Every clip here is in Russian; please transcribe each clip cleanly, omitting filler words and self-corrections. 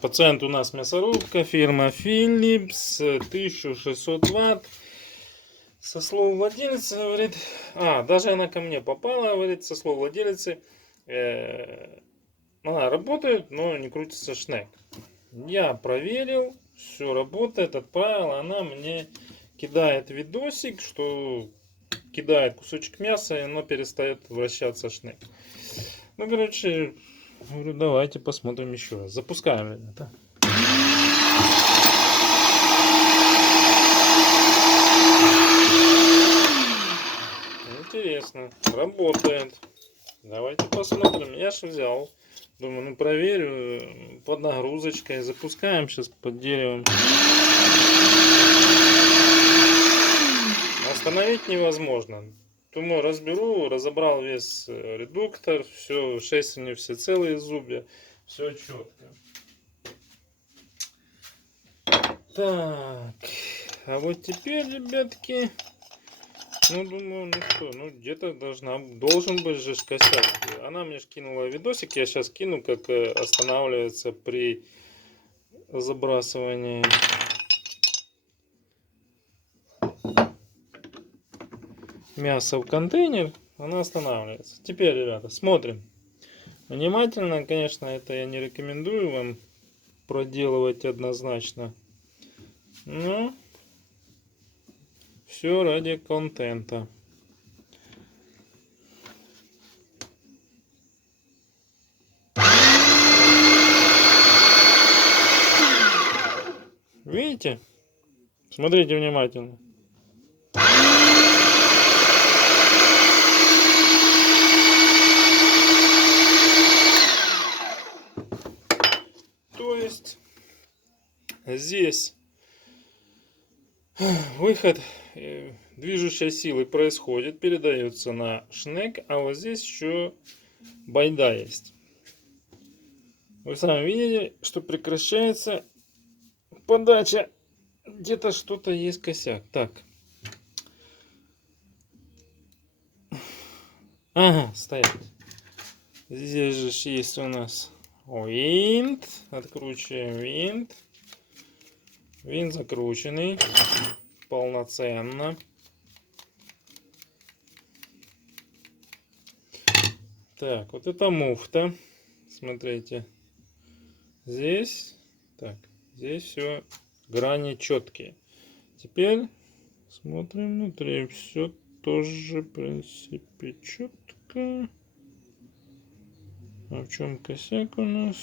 Пациент у нас мясорубка, фирма Philips, 1600 Вт. Со слов владелицы, говорит, даже она ко мне попала, говорит, со слов владелицы, она работает, но не крутится шнек. Я проверил, все работает, отправил, она мне кидает видосик, что кидает кусочек мяса, и оно перестает вращаться шнек. Ну, короче, говорю, давайте посмотрим еще раз. Запускаем, ребята. Интересно, работает. Давайте посмотрим. Я же взял. Думаю, проверю под нагрузочкой. Запускаем сейчас под деревом. Остановить невозможно. Думаю, разберу, разобрал весь редуктор, все, шестерни все целые, зубья, все четко. Так, а вот теперь, ребятки, думаю, где-то должен быть же косяк. Она мне кинула видосик, я сейчас кину, как останавливается при забрасывании мяса в контейнер, она останавливается. Теперь, ребята, смотрим внимательно. Конечно, это я не рекомендую вам проделывать однозначно, но все ради контента. Видите? Смотрите внимательно. То есть здесь выход движущей силы происходит, передается на шнек, а вот здесь еще байда есть. Вы сами видите, что прекращается подача. Где-то что-то есть косяк. Так. Ага, стоять. Здесь же есть у нас винт. Откручиваем винт. Винт закрученный. Полноценно. Так, вот это муфта. Смотрите. Здесь. Так, здесь все грани четкие. Теперь смотрим внутри. Все тоже, в принципе, четко. А в чем косяк у нас?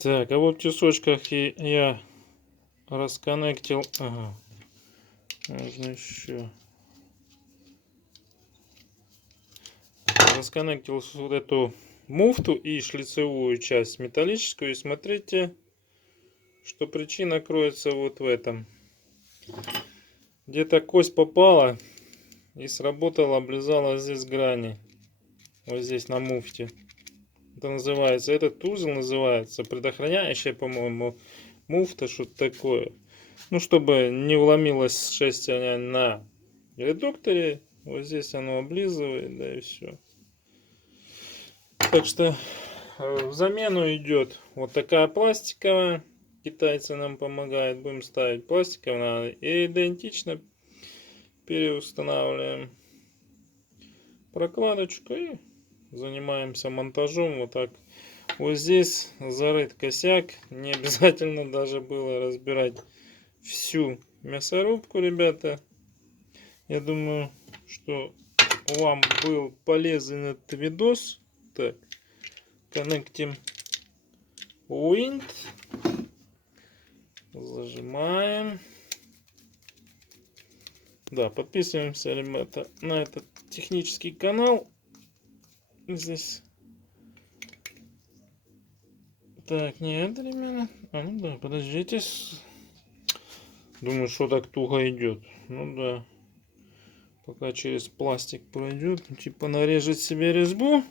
Так, а вот в тесочках я расконнектил. Ага. Можно еще. Расконнектил вот эту муфту и шлицевую часть металлическую. И смотрите, что причина кроется вот в этом. Где-то кость попала и сработала, облизала здесь грани. Вот здесь на муфте. Это называется, этот узел называется предохраняющая, по-моему, муфта, что-то такое. Ну, чтобы не вломилась шестерня на редукторе. Вот здесь оно облизывает, да и все. Так что в замену идет вот такая пластиковая. Китайцы нам помогают. Будем ставить пластиковую. И идентично переустанавливаем прокладочку и занимаемся монтажом. Вот так. Вот здесь зарыт косяк. Не обязательно даже было разбирать всю мясорубку, ребята. Я думаю, что вам был полезен этот видос. Так, коннектим винт. Зажимаем. Да, подписываемся, ребята, на этот технический канал. Здесь. Так, нет, ребята. Ну да, подождите. Думаю, что так туго идет. Ну да. Пока через пластик пройдет. Типа нарежет себе резьбу.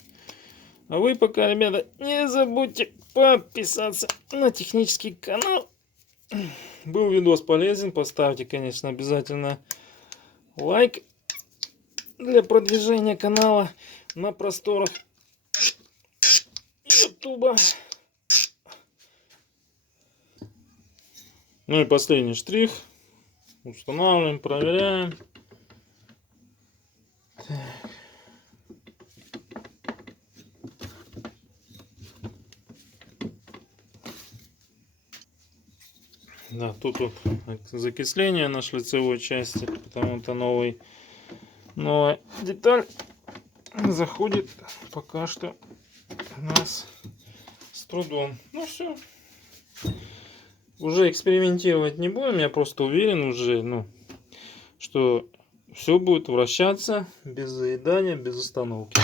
А вы пока, ребята, не забудьте подписаться на технический канал. Был видос полезен. Поставьте, конечно, обязательно лайк для продвижения канала на просторах ютуба. Ну и последний штрих. Устанавливаем, проверяем. Так. Да, тут вот закисление на шлицевой части, потому что новая деталь заходит пока что у нас с трудом. Ну все, уже экспериментировать не будем, я просто уверен уже, что все будет вращаться без заедания, без остановки.